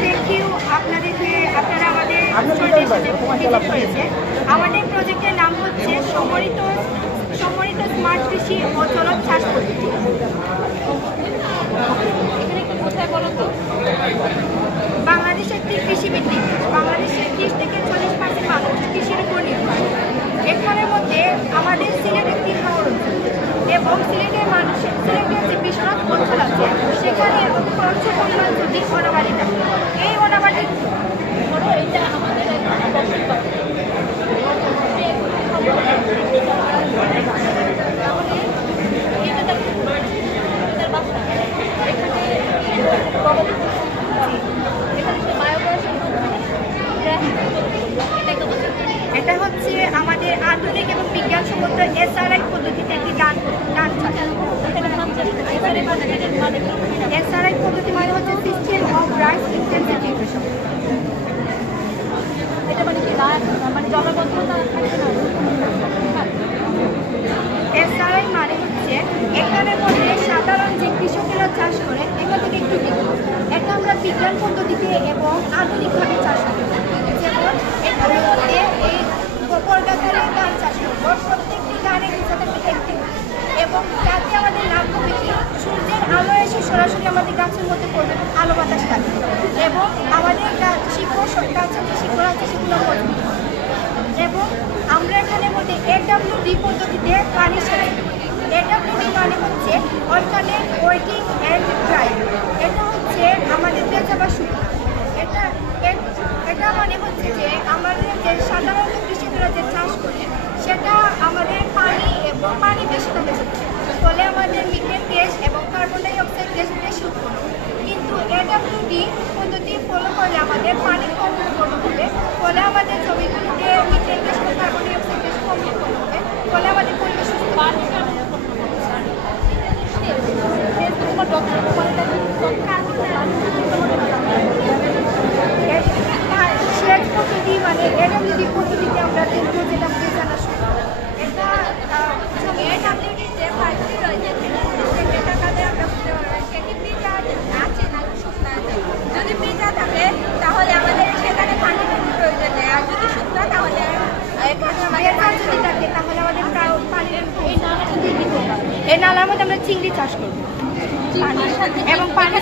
Thank you আপনাদেরকে, আপনারা আমাদের আমাদের প্রজেক্টের নাম হচ্ছে সমন্বিত স্মার্ট কৃষি ও জলজ চাষ পদ্ধতি। এখানে একটু কোথায় বলো তো? বাংলাদেশ একটি কৃষিভিত্তিক দেশ। বাংলাদেশের 30 থেকে 40% মানুষ কৃষির উপর নির্ভর। এখানের মধ্যে আমাদের সিলেট একটি হাওর এবং সিলেটের যে বিশ্বনাথ অঞ্চল আছে সেখানে প্রচুর পরিমাণ যদি অনাবাদি থাকে। এই অনাবাদি এটা আমাদের এটা হচ্ছে আমাদের আধুনিক এবং বিজ্ঞানসম্মত এসআরআই পদ্ধতিতে একটি ধান চাষ। এসআরআই পদ্ধতি মানে হচ্ছে system of rice intensive irrigation. এটা মানে কি মানে জলবদ্ধতা থাকে না। এসআরআই মানে হচ্ছে এখানের মধ্যে সাধারণ যে কৃষকেরা চাষ করে এখান থেকে একটু এটা আমরা বিজ্ঞান পদ্ধতিতে এবং আধুনিকভাবে চাষ করি। যেমন এখানের মধ্যে এই গোবরগাছারে ধান চাষ করবো, প্রত্যেকটি ধানের সাথে একটি এবং যাতে আমাদের লাভ হবে কি সূর্যের আলো এসে সরাসরি আমাদের গাছের মধ্যে পড়বে, আলো বাতাস থাকে এবং আমাদের গাছের যে শিকড় আছে সেগুলো মজবুত হয়। এবং আমরা এখানের মধ্যে এডব্লিউডি পদ্ধতিতে পানি সেচ। এডব্লিউডি মানে হচ্ছে অল্টারনেট ওয়েটিং অ্যান্ড ড্রাই। এটা হচ্ছে আমাদের ভেজা বা শুকনো। এটা মানে হচ্ছে যে আমাদের যে সাধারণত কৃষকরা যে চাষ করে সেটা আমাদের পানি বেশি থাকে, ফলে আমাদের মিথেন গ্যাস এবং কার্বন ডাই অক্সাইড গ্যাস বেশি উৎপন্ন। কিন্তু এডব্লিউডি পদ্ধতি ফলো করলে আমাদের পানি কম উৎপন্ন হবে, ফলে আমাদের জমিগুলিতে মিথেন গ্যাস এবং কার্বন ডাই অক্সাইড গ্যাস কম উৎপন্ন হবে, ফলে আমাদের পরিবেশ সেচ পদ্ধতি মানে এডব্লিউডি পদ্ধতিতে আমরা কিন্তু যেটা জানা শুরু এটা এডব্লিউডিতে পাইপটি রয়েছে সেটা কাজে আমরা বুঝতে পারবেন সেটি ভিজা আছে না শুকনো আছে। যদি ভিজা থাকে তাহলে আমাদের সেখানে পানির প্রয়োজন নেই, আর যদি শুকনো তাহলে যদি থাকে তাহলে আমাদের পানির এই নালার মধ্যে আমরা চিংড়ি চাষ করবো এবং পানি